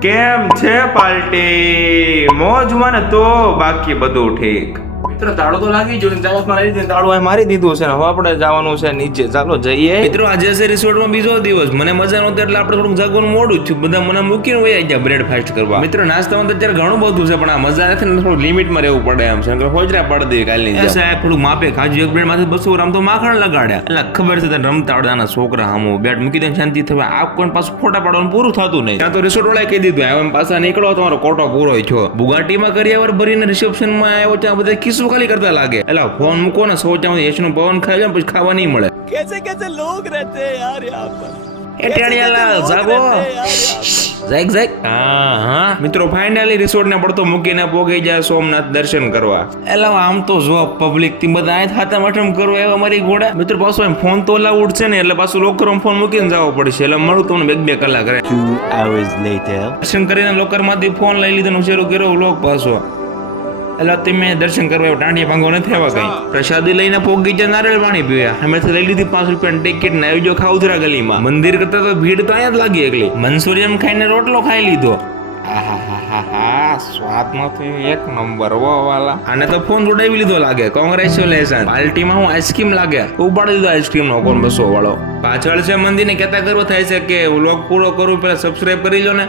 કેમ છે પાર્ટી મોજમાં ને તો બાકી બધું ઠીક. મિત્રો તાળું તો લાગી ગયું ચાલસમાં લઈ દીધું તાળું મારી દીધું છે હવે આપણે જવાનું છે નીચે. ચાલો જઈએ. મિત્રો આજે છે રિસોર્ટમાં બીજો દિવસ. મને મજા નહોતી એટલે આપણે થોડુંક જાગવાનું મોડું થયું. બધા મને મૂકીને વયા ગયા બ્રેડ ફાસ્ટ કરવા. મિત્રો નાસ્તામાં તો અત્યારે ઘણું બધું છે પણ આ મજા નથી ને થોડું લિમિટમાં રહેવું પડે એમ છે. હોજરા પડી દઈએ કાલની સાહેબ થોડું માપે ખાજુ એક બ્રેડમાંથી બસો ગ્રામ તો માખણ લગાડ્યા. એટલે ખબર છે તને રમતા આવડે છોકરા હામું. બેટ મૂકી દે શાંતિ થવા. આ કોઈ પાછું ફોટા પાડવાનું પૂરું થતું નહીં. ત્યાં તો રિસોર્ટ વાળાએ કહી દીધું એમ પાછા નીકળો તમારો કોટો પૂરો થયો. બુગાટીમાં કરિયાવર ભરીને રિસેપ્શનમાં આવ્યો ત્યાં બધા રસ્તો ખાલી કરતા લાગે. એટલે ફોન મૂકો ને સો જ્યાં પવન ખાઈ જાય પછી ખાવા નહીં મળે. કેસે કેસે લોગ રહેતે યાર યહાં પર. સોમનાથ દર્શન કરવા. એલા આમ તો જો પબ્લિકથી બધા આય થાતા મઠમ કરો એવા મારી ઘોડા. મિત્રો પાછો ફોન તો લાવ ઉઠશે ને એટલે પાછું લોકરમાં ફોન મૂકીને જવો પડશે. એટલે મળું તમને બે બે કલાક રહે. દર્શન કરીને લોકરમાંથી ફોન લઈ લીધો શરૂ કર્યો લોક પાછો. એટલે તમે દર્શન કરવા ટાંટિયા ભાંગો નથી આવા કઈ. પ્રસાદી લઈને પોગી જાય નારિયેળ પાણી પીવ્યા અમે લઈ લીધી પાંચ રૂપિયા ટિકિટ ને આવી જો ખાઉધરા ગલીમાં. મંદિર કરતા તો ભીડ તો અહીંયા જ લાગી એકલી. મંસુરિયમ ખાઈને રોટલો ખાઈ લીધો. સ્વાદમાં તો એક નંબર વાલા. આને તો ફોન જોડાવી લીધો લાગે. કોંગ્રેચ્યુલેશન પાર્ટીમાં હું આઈસ્ક્રીમ લાગે. ઉપાડી દીધો આઈસ્ક્રીમ નો કોણ બસો વાળો? પાછળ છે મંદિરને કહેતા કરવો થાય છે કે વ્લોગ પૂરો કરું પેલા સબસ્ક્રાઇબ કરી લો ને.